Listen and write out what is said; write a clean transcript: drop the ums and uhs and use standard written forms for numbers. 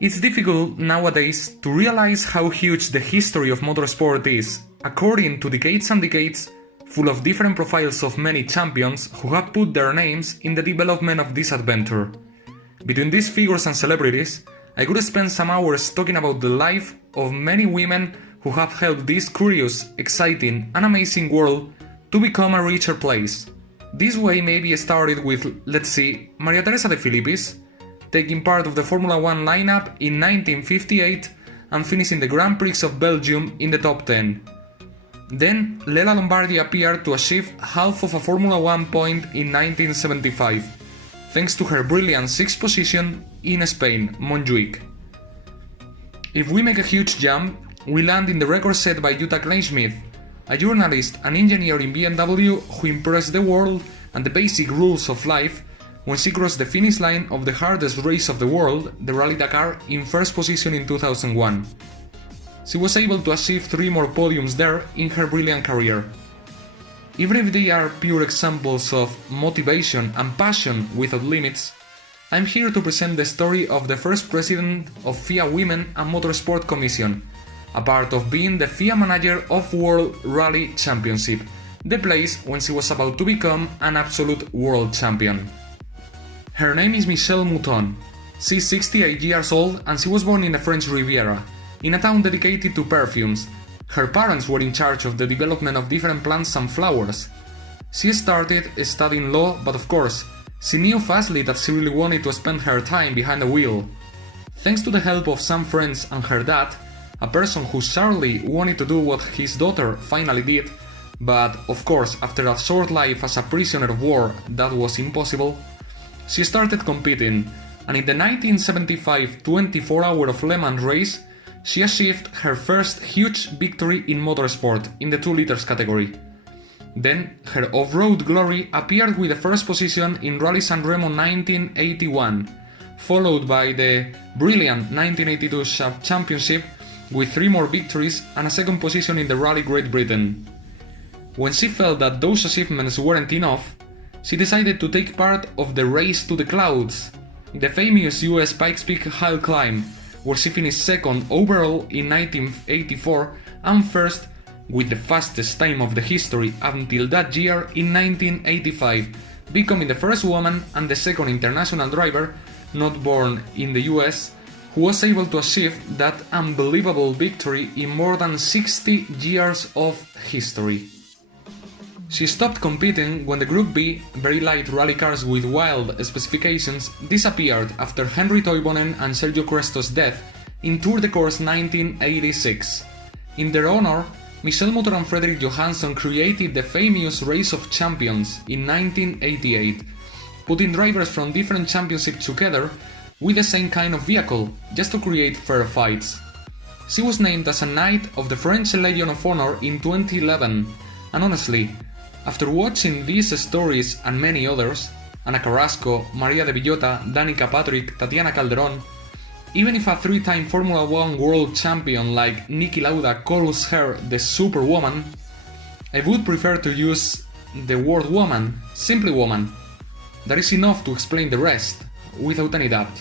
It's difficult nowadays to realize how huge the history of motorsport is, according to decades and decades, full of different profiles of many champions who have put their names in the development of this adventure. Between these figures and celebrities, I could spend some hours talking about the life of many women who have helped this curious, exciting and amazing world to become a richer place. This way maybe started with, let's see, Maria Teresa de Filippis, taking part of the Formula 1 lineup in 1958 and finishing the Grand Prix of Belgium in the top 10. Then Lela Lombardi appeared to achieve half of a Formula 1 point in 1975, thanks to her brilliant 6th position in Spain, Montjuic. If we make a huge jump, we land in the record set by Jutta Kleinschmidt, a journalist and engineer in BMW who impressed the world and the basic rules of life when she crossed the finish line of the hardest race of the world, the Rally Dakar, in first position in 2001. She was able to achieve 3 more podiums there in her brilliant career. Even if they are pure examples of motivation and passion without limits, I'm here to present the story of the first president of FIA Women and Motorsport Commission, a part of being the FIA manager of World Rally Championship, the place when she was about to become an absolute world champion. Her name is Michèle Mouton. She's 68 years old and she was born in the French Riviera, in a town dedicated to perfumes. Her parents were in charge of the development of different plants and flowers. She started studying law, but of course, she knew fastly that she really wanted to spend her time behind the wheel. Thanks to the help of some friends and her dad, a person who surely wanted to do what his daughter finally did, but of course after a short life as a prisoner of war that was impossible, she started competing, and in the 1975 24-hour of Le Mans race, she achieved her first huge victory in motorsport in the 2 liters category. Then her off-road glory appeared with the first position in Rally San Remo 1981, followed by the brilliant 1982 Championship with 3 more victories and a second position in the Rally Great Britain. When she felt that those achievements weren't enough, she decided to take part of the Race to the Clouds, the famous US Pikes Peak hill climb, where she finished second overall in 1984 and first with the fastest time of the history until that year in 1985, becoming the first woman and the second international driver not born in the US who was able to achieve that unbelievable victory in more than 60 years of history. She stopped competing when the Group B, very light rally cars with wild specifications, disappeared after Henry Toivonen and Sergio Cresto's death in Tour de Corse 1986. In their honor, Michèle Mouton and Frederick Johansson created the famous Race of Champions in 1988, putting drivers from different championships together with the same kind of vehicle, just to create fair fights. She was named as a Knight of the French Legion of Honor in 2011, and honestly, after watching these stories and many others, Ana Carrasco, Maria de Villota, Danica Patrick, Tatiana Calderón, even if a 3-time Formula 1 world champion like Niki Lauda calls her the Superwoman, I would prefer to use the word woman, simply woman. That is enough to explain the rest, without any doubt.